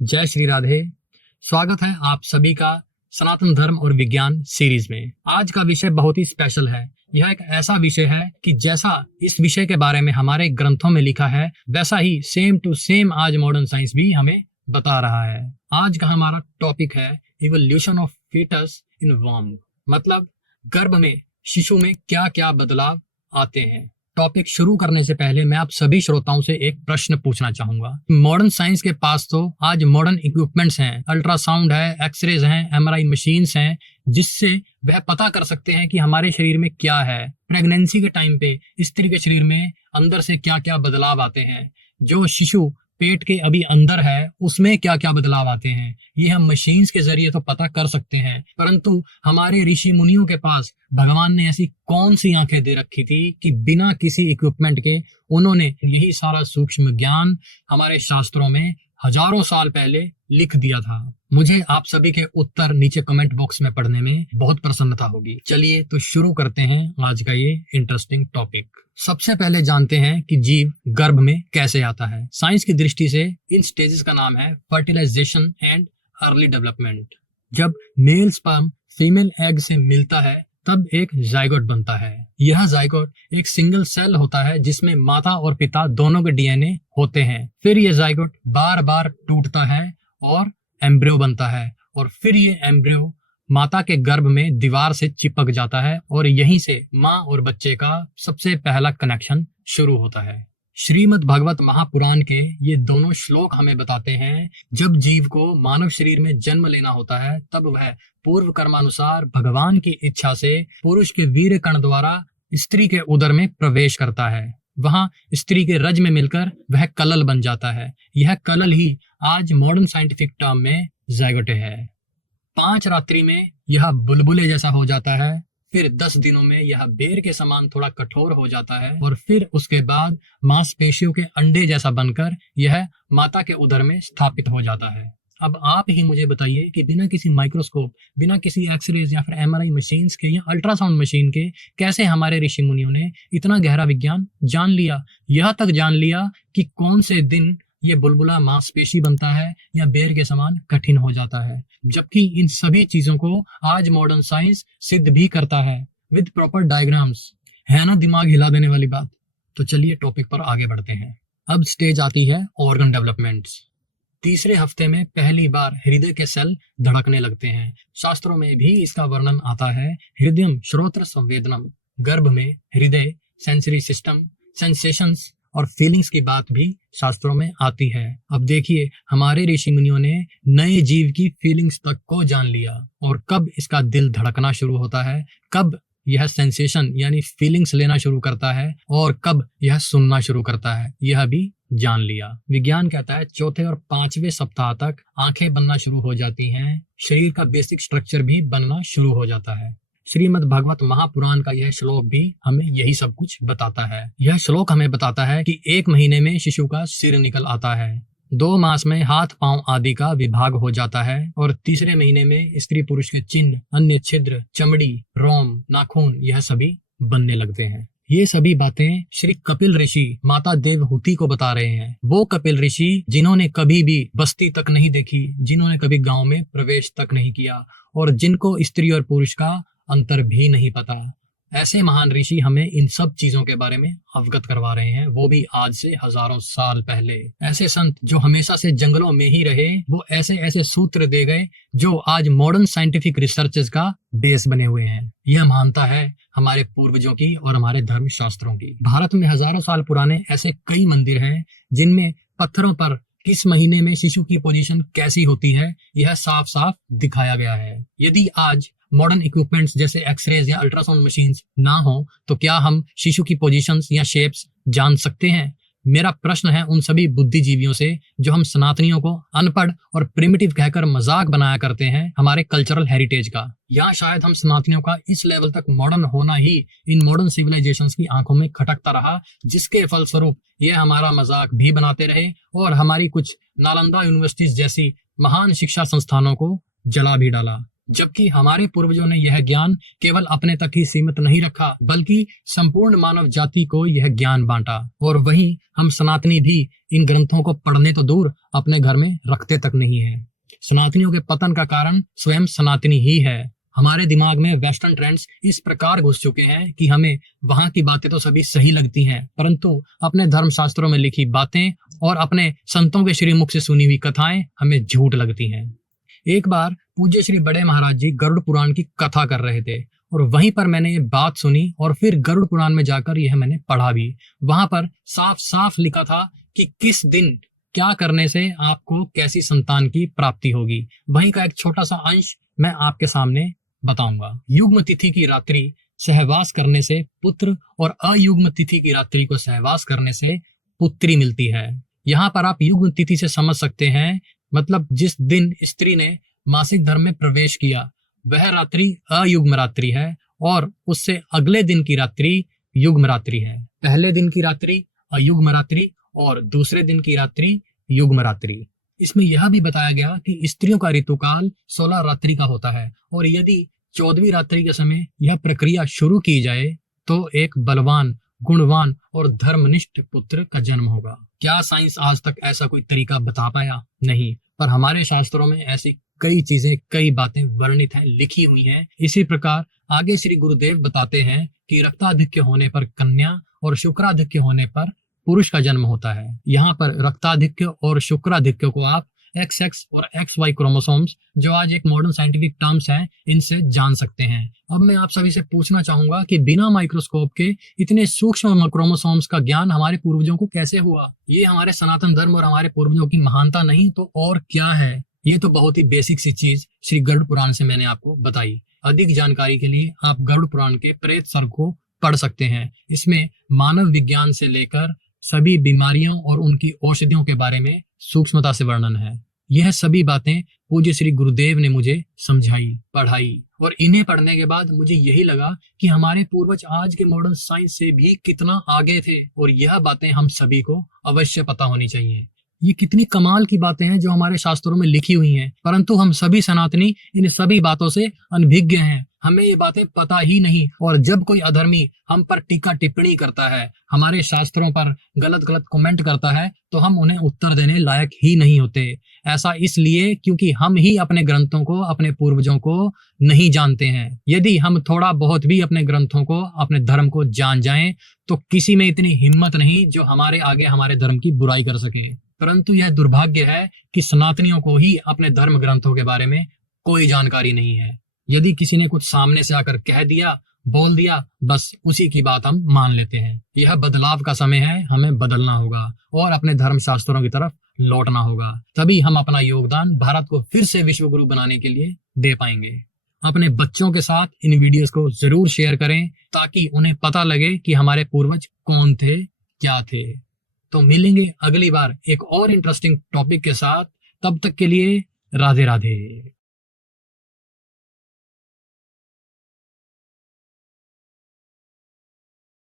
जय श्री राधे। स्वागत है आप सभी का सनातन धर्म और विज्ञान सीरीज में। आज का विषय बहुत ही स्पेशल है। यह एक ऐसा विषय है कि जैसा इस विषय के बारे में हमारे ग्रंथों में लिखा है वैसा ही सेम टू सेम आज मॉडर्न साइंस भी हमें बता रहा है। आज का हमारा टॉपिक है इवोल्यूशन ऑफ फीटस इन वॉर्म, मतलब गर्भ में शिशु में क्या क्या बदलाव आते हैं। टॉपिक शुरू करने से पहले मैं आप सभी श्रोताओं से एक प्रश्न पूछना चाहूंगा। मॉडर्न साइंस के पास तो आज मॉडर्न इक्विपमेंट्स हैं, अल्ट्रासाउंड है, एक्सरेज हैं, एमआरआई मशीन्स हैं, जिससे वह पता कर सकते हैं कि हमारे शरीर में क्या है। प्रेगनेंसी के टाइम पे स्त्री के शरीर में अंदर से क्या क्या बदलाव आते हैं, जो शिशु पेट के अभी अंदर है उसमें क्या क्या बदलाव आते हैं, ये हम मशीन्स के जरिए तो पता कर सकते हैं। परंतु हमारे ऋषि मुनियों के पास भगवान ने ऐसी कौन सी आंखें दे रखी थी कि बिना किसी इक्विपमेंट के उन्होंने यही सारा सूक्ष्म ज्ञान हमारे शास्त्रों में हजारों साल पहले लिख दिया था। मुझे आप सभी के उत्तर नीचे कमेंट बॉक्स में पढ़ने में बहुत प्रसन्नता होगी। चलिए तो शुरू करते हैं आज का ये इंटरेस्टिंग टॉपिक। सबसे पहले जानते हैं कि जीव गर्भ में कैसे आता है। साइंस की दृष्टि से इन स्टेजेस का नाम है फर्टिलाइजेशन एंड अर्ली डेवलपमेंट। जब मेल स्पर्म फीमेल एग से मिलता है तब एक जाइगोट बनता है। यह जाइगोट एक सिंगल सेल होता है जिसमें माता और पिता दोनों के डीएनए होते हैं। फिर यह जाइगोट बार बार टूटता है और एम्ब्रियो बनता है, और फिर ये एम्ब्रियो माता के गर्भ में दीवार से चिपक जाता है और यहीं से माँ और बच्चे का सबसे पहला कनेक्शन शुरू होता है। श्रीमद् भागवत महापुराण के ये दोनों श्लोक हमें बताते हैं जब जीव को मानव शरीर में जन्म लेना होता है तब वह पूर्व कर्मानुसार भगवान की इच्छा से पुरुष के वीर्य कण द्वारा स्त्री के उदर में प्रवेश करता है। वहां स्त्री के रज में मिलकर वह कलल बन जाता है। यह कलल ही आज मॉडर्न साइंटिफिक टर्म में जाइगोट है। 5 रात्रि में यह बुलबुले जैसा हो जाता है, फिर 10 दिनों में यह बेर के समान थोड़ा कठोर हो जाता है, और फिर उसके बाद मांसपेशियों के अंडे जैसा बनकर यह माता के उदर में स्थापित हो जाता है। अब आप ही मुझे बताइए कि बिना किसी माइक्रोस्कोप, बिना किसी एक्सरेज या फिर एमआरआई मशीन्स के या अल्ट्रासाउंड मशीन के कैसे हमारे ऋषि मुनियों ने इतना गहरा विज्ञान जान लिया। यह तक जान लिया कि कौन से दिन ये बुलबुला मांसपेशी बनता है या बेर के समान कठिन हो जाता है, जबकि इन सभी चीजों को आज मॉडर्न साइंस सिद्ध भी करता है विद प्रॉपर डायग्राम्स। है ना दिमाग हिला देने वाली बात। तो चलिए टॉपिक पर आगे बढ़ते हैं। अब स्टेज आती है ऑर्गन डेवलपमेंट्स। तीसरे हफ्ते में पहली बार हृदय के सेल धड़कने लगते हैं। शास्त्रों में भी इसका वर्णन आता है। हृदयम श्रोत्र संवेदनम। गर्भ में हृदय, सेंसरी सिस्टम, सेंसेशंस और फीलिंग्स की बात भी शास्त्रों में आती है। अब देखिए हमारे ऋषि मुनियों ने नए जीव की फीलिंग्स तक को जान लिया, और कब इसका दिल धड़कना शुरू होता है, कब यह सेंसेशन यानी फीलिंग्स लेना शुरू करता है, और कब यह सुनना शुरू करता है, यह भी जान लिया। विज्ञान कहता है चौथे और 5वें सप्ताह तक आंखें बनना शुरू हो जाती हैं, शरीर का बेसिक स्ट्रक्चर भी बनना शुरू हो जाता है। श्रीमद् भागवत महापुराण का यह श्लोक भी हमें यही सब कुछ बताता है। यह श्लोक हमें बताता है कि 1 महीने में शिशु का सिर निकल आता है, 2 मास में हाथ पांव आदि का विभाग हो जाता है, और तीसरे महीने में स्त्री पुरुष के चिन्ह, अन्य छिद्र, चमड़ी, रोम, नाखून यह सभी बनने लगते हैं। ये सभी बातें श्री कपिल ऋषि माता देवहूति को बता रहे हैं। वो कपिल ऋषि जिन्होंने कभी भी बस्ती तक नहीं देखी, जिन्होंने कभी गांव में प्रवेश तक नहीं किया, और जिनको स्त्री और पुरुष का अंतर भी नहीं पता। ऐसे महान ऋषि हमें इन सब चीजों के बारे में अवगत करवा रहे हैं, वो भी आज से हजारों साल पहले। ऐसे संत जो हमेशा से जंगलों में ही रहे, वो ऐसे ऐसे सूत्र दे गए जो आज मॉडर्न साइंटिफिक रिसर्चेस का बेस बने हुए हैं। यह मानता है हमारे पूर्वजों की और हमारे धर्म शास्त्रों की। भारत में हजारों साल पुराने ऐसे कई मंदिर हैं जिनमें पत्थरों पर किस महीने में शिशु की पोजीशन कैसी होती है यह साफ साफ दिखाया गया है। यदि आज मॉडर्न इक्विपमेंट्स जैसे एक्सरेज या अल्ट्रासाउंड मशीन्स ना हो तो क्या हम शिशु की पोजीशंस या शेप्स जान सकते हैं? मेरा प्रश्न है उन सभी बुद्धिजीवियों से जो हम सनातनियों को अनपढ़ और प्रिमिटिव कहकर मजाक बनाया करते हैं हमारे कल्चरल हेरिटेज का। या शायद हम सनातनियों का इस लेवल तक मॉडर्न होना ही इन मॉडर्न सिविलाइजेशंस की आंखों में खटकता रहा, जिसके फलस्वरूप ये हमारा मजाक भी बनाते रहे और हमारी कुछ नालंदा यूनिवर्सिटीज जैसी महान शिक्षा संस्थानों को जला भी डाला। जबकि हमारे पूर्वजों ने यह ज्ञान केवल अपने तक ही सीमित नहीं रखा, बल्कि संपूर्ण मानव जाति को यह ज्ञान बांटा। और वहीं हम सनातनी भी इन ग्रंथों को पढ़ने तो दूर अपने घर में रखते तक नहीं है। सनातनियों के पतन का कारण स्वयं सनातनी ही है। हमारे दिमाग में वेस्टर्न ट्रेंड्स इस प्रकार घुस चुके हैं कि हमें वहां की बातें तो सभी सही लगती हैं, परंतु अपने धर्म शास्त्रों में लिखी बातें और अपने संतों के श्रीमुख से सुनी हुई कथाएं हमें झूठ लगती हैं। एक बार पूज्य श्री बड़े महाराज जी गरुड़ पुराण की कथा कर रहे थे और वहीं पर मैंने ये बात सुनी और फिर गरुड़ पुराण में जाकर यह मैंने पढ़ा भी। वहां पर साफ साफ लिखा था कि किस दिन क्या करने से आपको कैसी संतान की प्राप्ति होगी। वहीं का एक छोटा सा अंश मैं आपके सामने बताऊंगा। युग्म तिथि की रात्रि सहवास करने से पुत्र और अयुग्म तिथि की रात्रि को सहवास करने से पुत्री मिलती है। यहाँ पर आप युग्म तिथि से समझ सकते हैं, मतलब जिस दिन स्त्री ने मासिक धर्म में प्रवेश किया वह रात्रि अयुग्म रात्रि है और उससे अगले दिन की रात्रि युग्म रात्रि है। पहले दिन की रात्रि अयुग्म रात्रि और दूसरे दिन की रात्रि युग्म रात्रि। इसमें यह भी बताया गया कि स्त्रियों का ऋतुकाल 16 रात्रि का होता है और यदि 14वीं रात्रि के समय यह प्रक्रिया शुरू की जाए तो एक बलवान, गुणवान और धर्मनिष्ठ पुत्र का जन्म होगा। क्या साइंस आज तक ऐसा कोई तरीका बता पाया? नहीं, पर हमारे शास्त्रों में ऐसी कई चीजें, कई बातें वर्णित हैं, लिखी हुई हैं। इसी प्रकार आगे श्री गुरुदेव बताते हैं कि रक्ताधिक्य होने पर कन्या और शुक्राधिक्य होने पर पुरुष का जन्म होता है। यहाँ पर रक्ताधिक्य और शुक्राधिक्य को आप XX और XY क्रोमोसोम्स, जो आज एक मॉडर्न साइंटिफिक टर्म्स हैं, इनसे जान सकते हैं। अब मैं आप सभी से पूछना चाहूंगा कि बिना माइक्रोस्कोप के इतने सूक्ष्म क्रोमोसोम्स का ज्ञान हमारे पूर्वजों को कैसे हुआ? ये हमारे सनातन धर्म और हमारे पूर्वजों की महानता नहीं तो और क्या है? ये तो बहुत ही बेसिक सी चीज श्री गरुड़ पुराण से मैंने आपको बताई। अधिक जानकारी के लिए आप गरुड़ पुराण के प्रेत सर्ग को पढ़ सकते हैं। इसमें मानव विज्ञान से लेकर सभी बीमारियों और उनकी औषधियों के बारे में सूक्ष्मता से वर्णन है। यह सभी बातें पूज्य श्री गुरुदेव ने मुझे समझाई, पढ़ाई और इन्हें पढ़ने के बाद मुझे यही लगा कि हमारे पूर्वज आज के मॉडर्न साइंस से भी कितना आगे थे और यह बातें हम सभी को अवश्य पता होनी चाहिए। ये कितनी कमाल की बातें हैं जो हमारे शास्त्रों में लिखी हुई हैं, परंतु हम सभी सनातनी इन सभी बातों से अनभिज्ञ हैं। हमें ये बातें पता ही नहीं और जब कोई अधर्मी हम पर टीका टिप्पणी करता है, हमारे शास्त्रों पर गलत गलत कमेंट करता है, तो हम उन्हें उत्तर देने लायक ही नहीं होते। ऐसा इसलिए क्योंकि हम ही अपने ग्रंथों को, अपने पूर्वजों को नहीं जानते हैं। यदि हम थोड़ा बहुत भी अपने ग्रंथों को, अपने धर्म को जान जाएं, तो किसी में इतनी हिम्मत नहीं जो हमारे आगे हमारे धर्म की बुराई कर सके। परंतु यह दुर्भाग्य है कि सनातनियों को ही अपने धर्म ग्रंथों के बारे में कोई जानकारी नहीं है। यदि किसी ने कुछ सामने से आकर कह दिया, बोल दिया, बस उसी की बात हम मान लेते हैं। यह बदलाव का समय है, हमें बदलना होगा और अपने धर्म शास्त्रों की तरफ लौटना होगा। तभी हम अपना योगदान भारत को फिर से विश्व गुरु बनाने के लिए दे पाएंगे। अपने बच्चों के साथ इन वीडियोस को जरूर शेयर करें ताकि उन्हें पता लगे कि हमारे पूर्वज कौन थे, क्या थे। तो मिलेंगे अगली बार एक और इंटरेस्टिंग टॉपिक के साथ। तब तक के लिए राधे राधे।